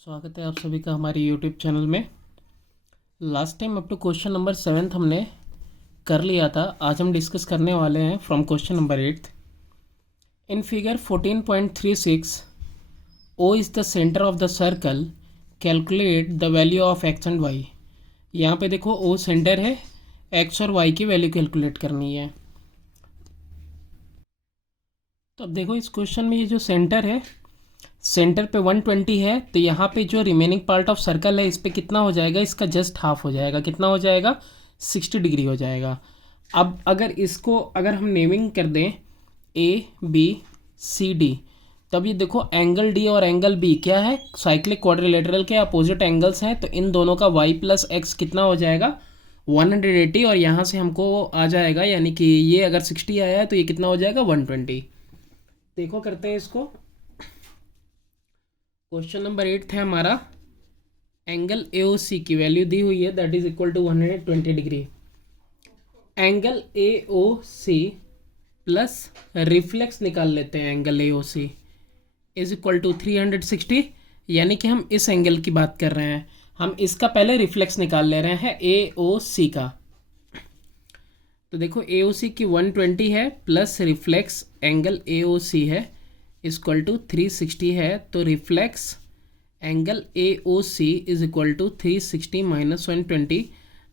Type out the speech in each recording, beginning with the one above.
स्वागत है आप सभी का हमारे यूट्यूब चैनल में। Last time up to question number 7 हमने कर लिया था। आज हम डिस्कस करने वाले हैं from question number 8। In figure 14.36 O is the centre of the circle, calculate the value of x and y. यहाँ पे देखो ओ सेंटर है, एक्स और वाई की वैल्यू कैलकुलेट करनी है। तो अब देखो इस क्वेश्चन में ये जो सेंटर है, सेंटर पे 120 है, तो यहाँ पे जो रिमेनिंग पार्ट ऑफ सर्कल है इस पे कितना हो जाएगा, इसका जस्ट हाफ हो जाएगा। कितना हो जाएगा? 60 डिग्री हो जाएगा। अब अगर हम नेमिंग कर दें ए बी सी डी, तब ये देखो एंगल डी और एंगल बी क्या है, साइक्लिक क्वाड्रिलेटरल के अपोजिट एंगल्स हैं, तो इन दोनों का वाई प्लस एक्स कितना हो जाएगा? 180। और यहाँ से हमको आ जाएगा, यानी कि ये अगर 60 आया है तो ये कितना हो जाएगा? 120। देखो करते हैं इसको। क्वेश्चन नंबर 8 था हमारा, एंगल AOC की वैल्यू दी हुई है, that is equal to 120 degree. Angle AOC plus reflex निकाल लेते हैं, angle AOC is equal to 360, यानी कि हम इस एंगल की बात कर रहे हैं। हम इसका पहले रिफ्लेक्स निकाल ले रहे हैं AOC का। तो देखो AOC की 120 है प्लस रिफ्लेक्स एंगल AOC है इक्वल टू 360 है, तो reflex angle AOC is equal to 360 minus 120,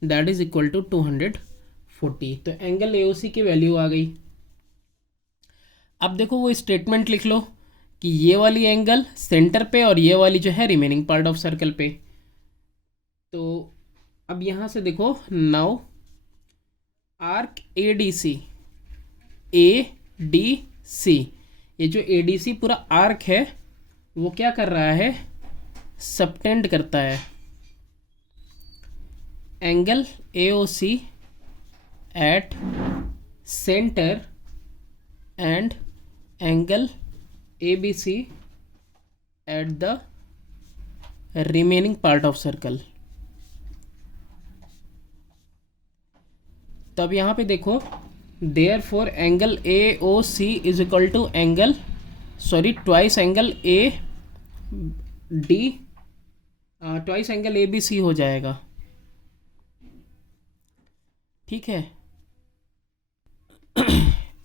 that is equal to 240। तो एंगल AOC की वैल्यू आ गई। अब देखो वो स्टेटमेंट लिख लो कि ये वाली एंगल सेंटर पे और ये वाली जो है रिमेनिंग पार्ट ऑफ सर्कल पे। तो अब यहाँ से देखो, नाउ आर्क ADC, ये जो ADC पूरा आर्क है वो क्या कर रहा है? सबटेंड करता है angle AOC at centre and angle ABC at the remaining part of circle. तब यहाँ पे देखो, therefore angle AOC is equal to twice angle AD twice angle ABC हो जाएगा। ठीक है।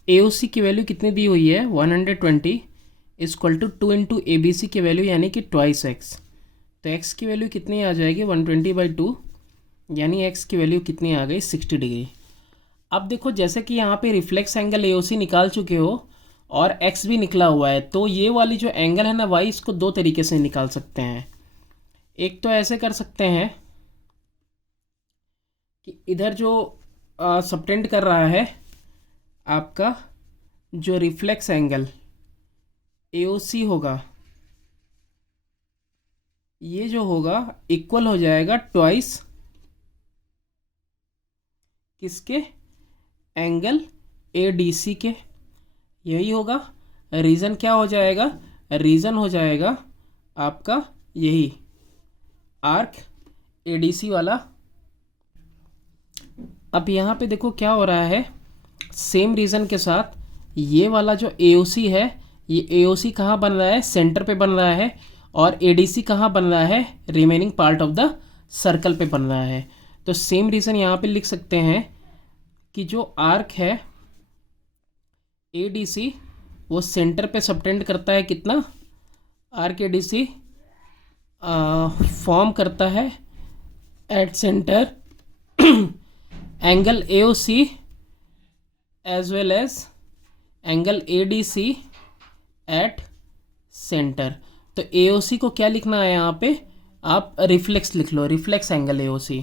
AOC की वैल्यू कितनी दी हुई है? 120 इक्वल टू 2 इंटू ABC की वैल्यू यानी कि ट्वाइस एक्स। तो x की वैल्यू कितनी आ जाएगी? 120/2, यानी x की वैल्यू कितनी आ गई? 60 डिग्री। अब देखो जैसे कि यहाँ पे रिफ्लेक्स एंगल AOC निकाल चुके हो और x भी निकला हुआ है, तो ये वाली जो एंगल है ना y, इसको दो तरीके से निकाल सकते हैं। एक तो ऐसे कर सकते हैं कि इधर जो सबटेंड कर रहा है आपका जो रिफ्लेक्स एंगल AOC होगा, ये जो होगा इक्वल हो जाएगा ट्वाइस किसके? एंगल ADC के। यही होगा। रीज़न क्या हो जाएगा? रीज़न हो जाएगा आपका यही आर्क ADC वाला। अब यहाँ पे देखो क्या हो रहा है, सेम रीज़न के साथ ये वाला जो AOC है, ये AOC कहाँ बन रहा है? सेंटर पे बन रहा है। और ADC कहाँ बन रहा है? Remaining part of the circle पे बन रहा है। तो सेम रीज़न यहाँ पे लिख सकते हैं कि जो आर्क है ADC वो सेंटर पे सबटेंड करता है कितना? आर्क ADC फॉर्म करता है at centre angle AOC as well as angle ADC at centre. तो AOC को क्या लिखना है यहाँ पे? आप रिफ्लेक्स लिख लो, रिफ्लेक्स एंगल AOC।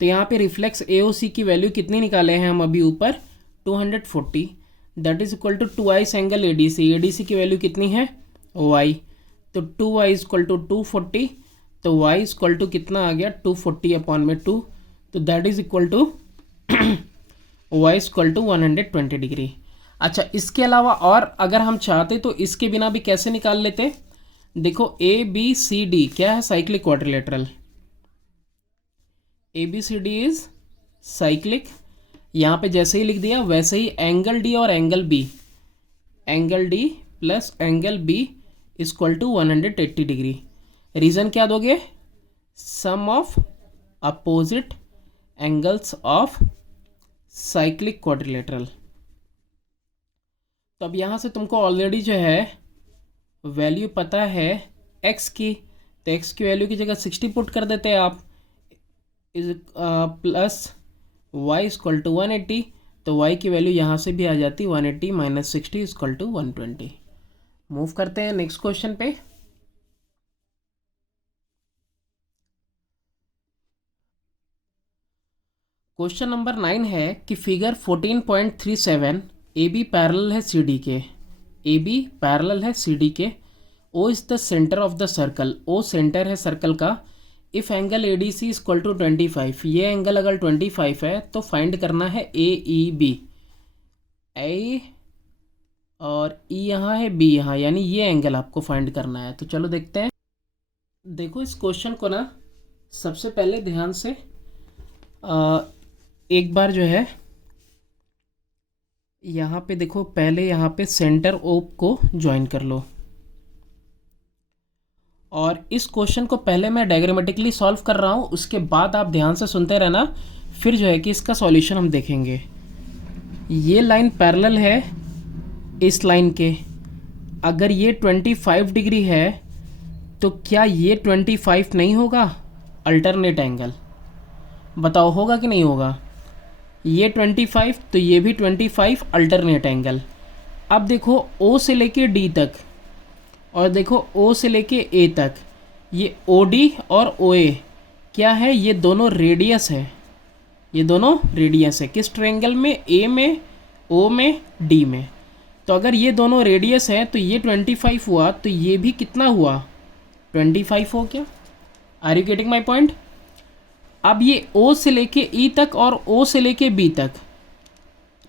तो यहाँ पे रिफ्लेक्स AOC की वैल्यू कितनी निकाले हैं हम अभी ऊपर? 240, that is equal to twice angle ADC की वैल्यू कितनी है? y। तो 2y इज इक्वल टू 240, तो y इज इक्वल टू कितना आ गया? 240/2, तो that is equal to y is equal to 120 degree. अच्छा, इसके अलावा और अगर हम चाहते तो इसके बिना भी कैसे निकाल लेते? देखो ABCD क्या है? Cyclic quadrilateral. ABCD is cyclic. यहाँ पे जैसे ही लिख दिया वैसे ही एंगल D और angle B, angle D plus angle B equal to 180 degree. Reason क्या दोगे? Sum of opposite angles of cyclic quadrilateral. तो अब यहाँ से तुमको ऑलरेडी जो है वैल्यू पता है x की, तो x की वैल्यू की जगह 60 पुट कर देते हैं आप, is plus y equal to 180, तो y की वैल्यू यहाँ से भी आ जाती 180 माइनस 60 इक्वल टू 120। मूव करते हैं नेक्स्ट क्वेश्चन पे। क्वेश्चन नंबर 9 है कि फिगर 14.37 ए बी पैरेलल है सी डी के, ए बी पैरेलल है सी डी के, O is the centre of the circle, O centre है सर्कल का, if angle A D C equal to 25, ये एंगल अगर 25 है तो फाइंड करना है ए ई बी, ए और ई यहाँ है, बी यहाँ, यानी ये एंगल आपको फाइंड करना है। तो चलो देखते हैं। देखो इस क्वेश्चन को ना सबसे पहले ध्यान से एक बार जो है यहाँ पे देखो, पहले यहाँ पे सेंटर ओप को ज्वाइन कर लो, और इस क्वेश्चन को पहले मैं डायग्रामेटिकली सॉल्व कर रहा हूँ, उसके बाद आप ध्यान से सुनते रहना, फिर जो है कि इसका सॉल्यूशन हम देखेंगे। ये लाइन पैरेलल है इस लाइन के, अगर ये 25 डिग्री है तो क्या ये 25 नहीं होगा अल्टरनेट एंगल? बताओ होगा कि नहीं होगा? ये 25 तो ये भी 25 अल्टरनेट एंगल। अब देखो O से लेके D तक, और देखो O से लेके A तक, ये OD और OA क्या है? ये दोनों रेडियस है, ये दोनों रेडियस है। किस ट्रायंगल में? A में, O में, D में। तो अगर ये दोनों रेडियस है तो ये 25 हुआ, तो ये भी कितना हुआ? 25 हो क्या? Are you getting my point? अब ये O से लेके E तक और O से लेके B तक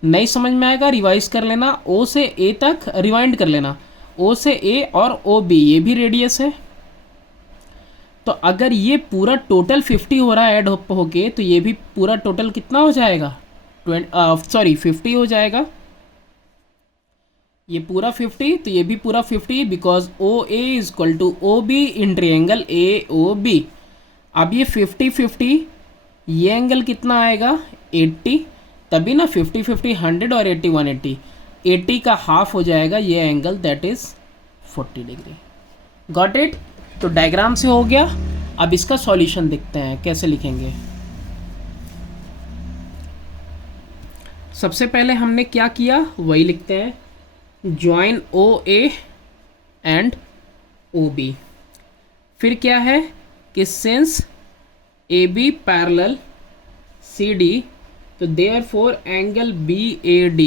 नहीं समझ में आएगा, रिवाइज कर लेना। O से A तक रिवाइंड कर लेना, O से A और OB ये भी रेडियस है। तो अगर ये पूरा टोटल 50 हो रहा है ऐड होके, तो ये भी पूरा टोटल कितना हो जाएगा? 50 हो जाएगा। ये पूरा 50 तो ये भी पूरा 50, because OA is equal to OB in triangle AOB। अब ये 50-50, ये एंगल कितना आएगा? 80, तभी ना 50-50 100 और 80 180, 80 का हाफ हो जाएगा ये angle, that is 40 degree. Got it? तो डायग्राम से हो गया। अब इसका सॉल्यूशन देखते हैं कैसे लिखेंगे। सबसे पहले हमने क्या किया वही लिखते हैं, ज्वाइन OA एंड OB। फिर क्या है कि सिंस AB पैरेलल CD, तो therefore angle BAD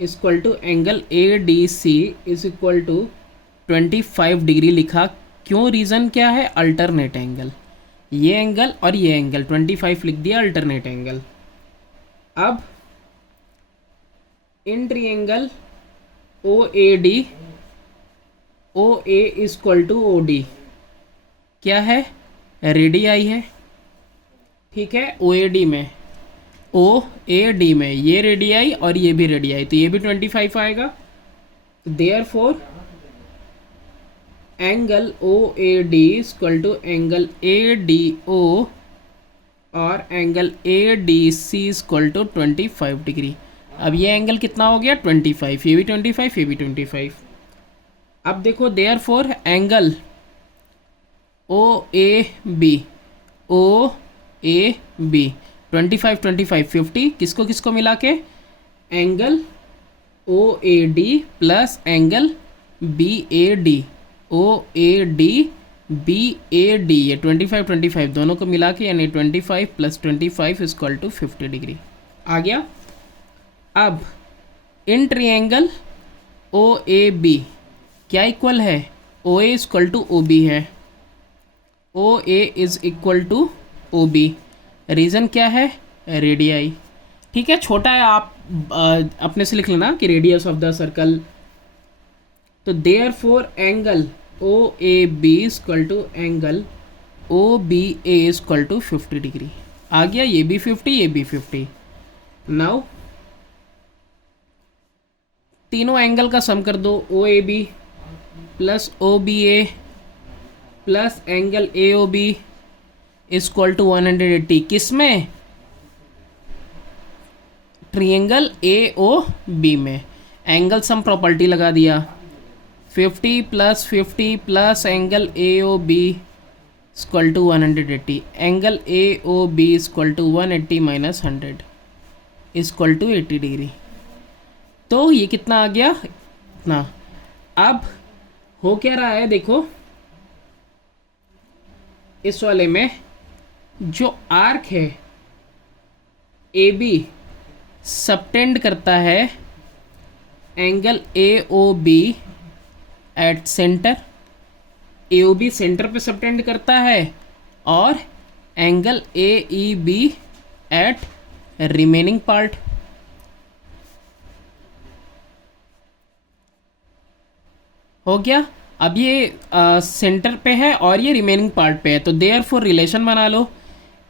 equal to angle ADC is equal to 25 degree लिखा। क्यों? रीज़न क्या है? अल्टरनेट एंगल, ये एंगल और ये एंगल 25 लिख दिया, अल्टरनेट एंगल। अब in triangle OAD, OA equal to OD क्या है? रेडियाई है, ठीक है। OAD में, OAD में ये रेडियाई और ये भी रेडियाई, तो ये भी 25 आएगा। तो therefore angle OAD equal to angle ADO और angle ADC equal to 25 degree. अब ये एंगल कितना हो गया? 25, ये भी 25, ये भी 25। अब देखो देयरफॉर एंगल OAB, OAB 25 25 50, किसको किसको मिला के? Angle OAD plus angle BAD, OAD BAD, ये 25 25 दोनों को मिला के, यानी 25 प्लस 25 इक्वल टू 50 डिग्री आ गया। अब इन ट्रायंगल OAB क्या इक्वल है? OA इक्वल टू OB है, OA is equal to OB। Reason क्या है? रेडियाई, ठीक है। छोटा है, आप अपने से लिख लेना कि रेडियस ऑफ द सर्कल। तो therefore angle OAB equal to angle OBA equal to 50 degree आ गया। ये भी 50, ये भी 50। नाउ तीनों एंगल का सम कर दो, OAB plus OBA plus angle A O B equal to 180 किस में, ट्रिएंगल ए ओ बी में। एंगल सम प्रॉपर्टी लगा दिया, 50 plus 50 plus angle A O B equal to 180, angle A O B equal to 180 minus 100 equal to 80 degree. तो ये कितना आ गया, इतना। अब हो क्या रहा है देखो, इस वाले में जो आर्क है ए बी सबटेंड करता है angle A O B at centre, A O B सेंटर पे सबटेंड करता है, और angle A E B at remaining part. हो गया। अब ये सेंटर पे है और ये रिमेनिंग पार्ट पे है, तो देयरफॉर रिलेशन बना लो,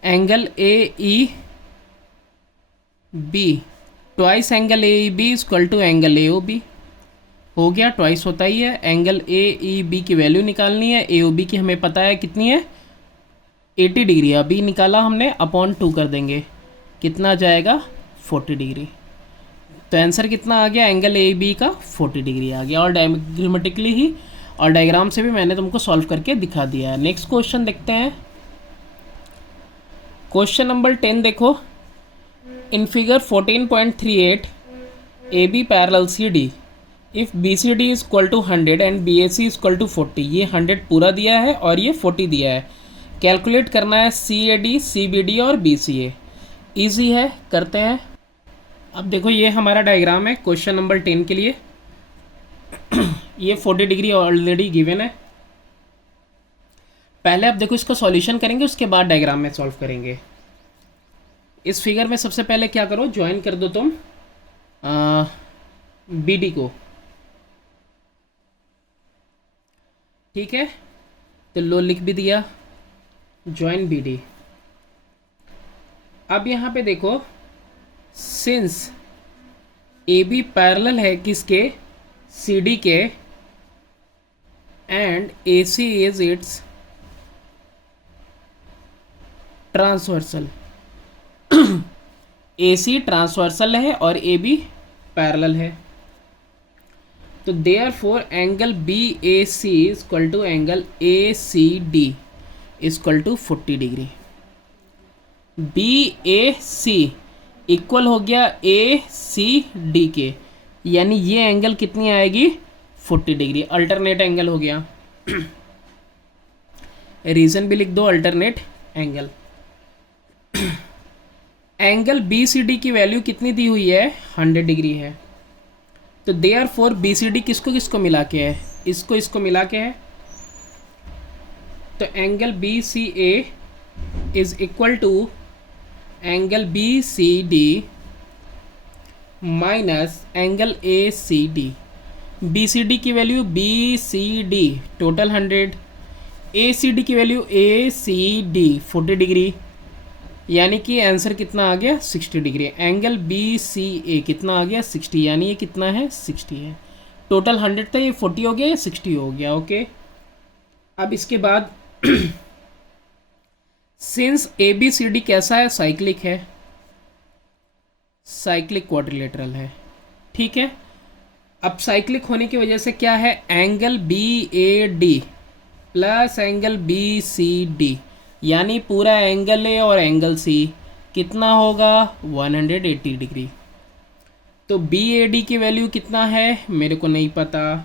angle A E B twice angle A E B equal to angle A O B. हो गया, ट्वाइस होता ही है। एंगल ए ई बी की वैल्यू निकालनी है, ए ओ बी की हमें पता है कितनी है 80 डिग्री, अभी निकाला हमने, अपॉन 2 कर देंगे, कितना जाएगा 40 डिग्री। तो आंसर कितना आ गया, एंगल ए बी का 40 डिग्री आ गया, और डायग्रामेटिकली ही और डायग्राम से भी मैंने तुमको सॉल्व करके दिखा दिया है। नेक्स्ट क्वेश्चन देखते हैं, क्वेश्चन नंबर 10 देखो, in figure 14.38 A B parallel C D, if B C D is equal to 100 and B A C is equal to 40, ये 100 पूरा दिया है और ये 40 दिया है। कैलकुलेट करना है C A D, C B D और बी सी ए। ईजी है, करते हैं। अब देखो ये हमारा डायग्राम है क्वेश्चन नंबर 10 के लिए। ये 40 डिग्री ऑलरेडी गिवन है। पहले अब देखो इसको सॉल्यूशन करेंगे, उसके बाद डायग्राम में सॉल्व करेंगे। इस फिगर में सबसे पहले क्या करो, ज्वाइन कर दो तुम बी डी को, ठीक है। तो लो लिख भी दिया, ज्वाइन बी डी। अब यहाँ पे देखो, सिंस ए बी पैरेलल है किसके, सी डी के, and A C is its transversal, A C transversal है और ए बी पैरेलल है, तो therefore angle B A C equal to angle A C D equal to 40 degree. B A C equal हो गया ए C D के, यानी ये angle कितनी आएगी 40 डिग्री, अल्टरनेट एंगल हो गया। रीजन भी लिख दो, alternate angle. Angle B C D की वैल्यू कितनी दी हुई है, 100 डिग्री है, तो देयरफॉर बी सी डी किसको किसको मिला के है, इसको इसको मिला के है, तो angle B C A is equal to angle B C D minus angle A C D. B C D की value B C D total 100, A C D की value A C D 40 degree, यानी कि answer कितना आ गया 60 degree. Angle B C A कितना आ गया 60, यानी ये कितना है 60 है। टोटल 100 था, ये 40 हो गया, ये 60 हो गया। ओके, अब इसके बाद since A B C D कैसा है, साइक्लिक है, साइक्लिक क्वाड्रिलेटरल है, ठीक है। अब साइक्लिक होने की वजह से क्या है, angle B A D plus angle B C D, यानी पूरा एंगल ए और एंगल सी कितना होगा 180 डिग्री। तो बी ए डी की वैल्यू कितना है मेरे को नहीं पता,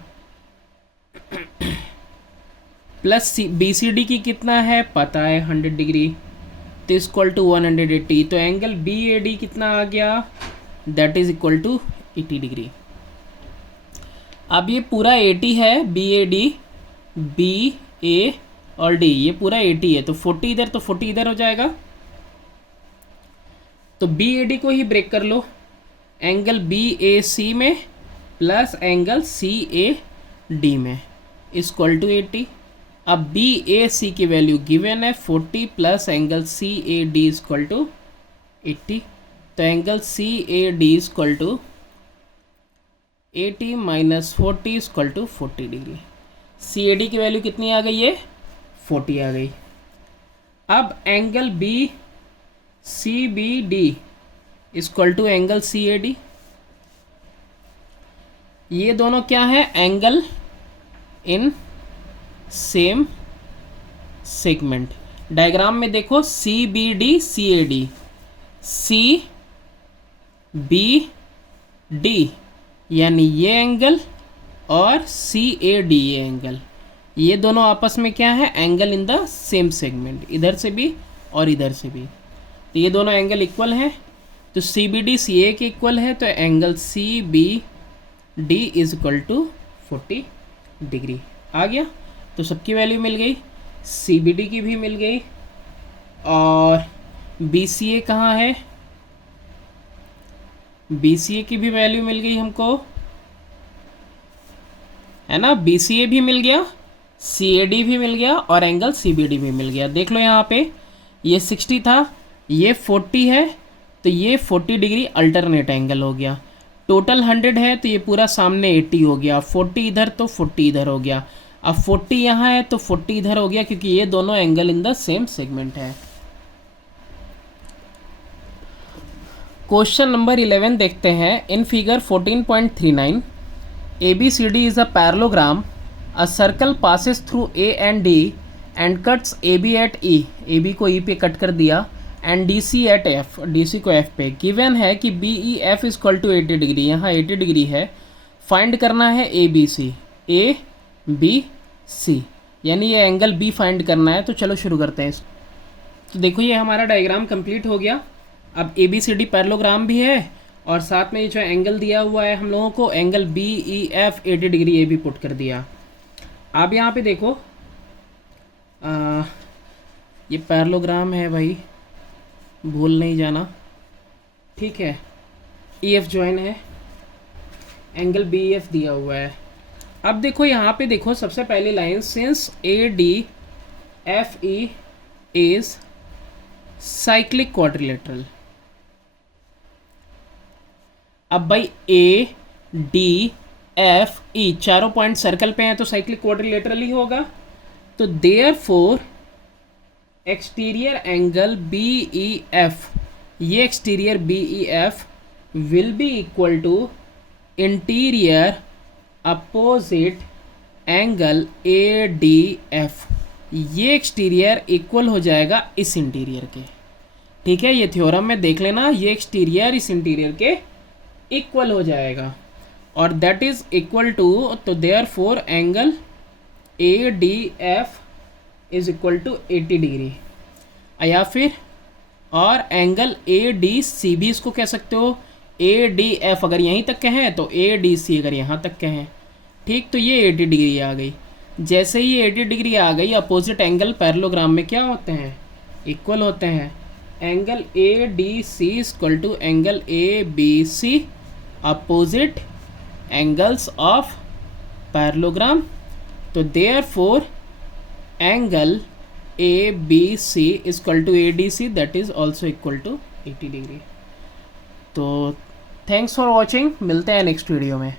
प्लस बी सी डी की कितना है पता है 100 डिग्री, तो इक्वल टू 180। तो एंगल बी ए डी कितना आ गया, that is equal to 80 degree. अब ये पूरा 80 है, B A D, B A और डी, ये पूरा 80 है, तो 40 इधर तो 40 इधर हो जाएगा। तो बी ए डी को ही ब्रेक कर लो, एंगल बी ए सी में plus angle C A D में इक्वल टू 80। अब बी ए सी की वैल्यू गिवन है 40 plus angle C A D equal to 80, तो angle C A D equal to 80 minus 40 equal to 40 degree. C A D की value कितनी आ गई है 40 आ गई। अब angle B C B D equal to angle C A D, ये दोनों क्या है, angle in same segment. Diagram में देखो C B D C A D, C B D यानी ये एंगल और सी ए डी ये एंगल, ये दोनों आपस में क्या है, angle in the same segment, इधर से भी और इधर से भी। तो ये दोनों एंगल इक्वल हैं, तो सी बी डी सी ए के इक्वल है, तो angle C B D is equal to 40 degree आ गया। तो सबकी वैल्यू मिल गई, सी बी डी की भी मिल गई, और बी सी ए कहाँ है, बी सी ए की भी वैल्यू मिल गई हमको, है ना, बी सी ए भी मिल गया, सी ए डी भी मिल गया, और एंगल सी बी डी भी मिल गया। देख लो यहाँ पे ये 60 था, ये 40 है, तो ये 40 डिग्री अल्टरनेट एंगल हो गया। टोटल 100 है, तो ये पूरा सामने 80 हो गया, 40 इधर तो 40 इधर हो गया। अब 40 यहाँ है तो 40 इधर हो गया, क्योंकि ये दोनों angle in the same segment है। क्वेश्चन नंबर 11 देखते हैं। In figure 14.39 ABCD is a parallelogram. A circle passes through A and D and cuts AB at E. AB को E पे कट कर दिया, and DC at F, DC को F पे। Given है कि BEF is equal to 80 degree, यहाँ 80 degree है, फाइंड करना है ABC, ABC यानी ये एंगल B फाइंड करना है। तो चलो शुरू करते हैं इसको। तो देखो ये हमारा डायग्राम कंप्लीट हो गया। अब ABCD पैरेललोग्राम भी है, और साथ में ये जो एंगल दिया हुआ है हम लोगों को, एंगल BEF 80 डिग्री ये भी पुट कर दिया। अब यहाँ पे देखो ये पैरेललोग्राम है भाई, भूल नहीं जाना, ठीक है। EF जॉइन है, एंगल BEF दिया हुआ है। अब देखो यहाँ पे देखो सबसे पहली line, since ADFE is cyclic quadrilateral. अब भाई ADFE चारों पॉइंट सर्कल पे हैं, तो साइक्लिक क्वाड्रिलेटरल ही होगा। तो देयरफॉर एक्सटीरियर एंगल BEF, ये exterior BEF will be equal to interior opposite angle ADF। ये एक्सटीरियर इक्वल हो जाएगा इस इंटीरियर के, ठीक है। ये थ्योरम में देख लेना, ये एक्सटीरियर इस इंटीरियर के इक्वल हो जाएगा, और दैट इज इक्वल टू, तो therefore angle ADF is equal to 80 degree, या फिर और एंगल ADC भी इसको कह सकते हो। ADF अगर यहीं तक के हैं तो ADC अगर यहाँ तक के हैं, ठीक। तो ये 80 डिग्री आ गई। जैसे ही 80 डिग्री आ गई, अपोजिट एंगल पैरेललोग्राम में क्या होते हैं, इक्वल होते हैं। Angle ADC equal to angle ABC, opposite angles of parallelogram. तो therefore angle ABC equal to ADC that is also equal to 80 degree. तो थैंक्स फॉर वॉचिंग, मिलते हैं नेक्स्ट वीडियो में।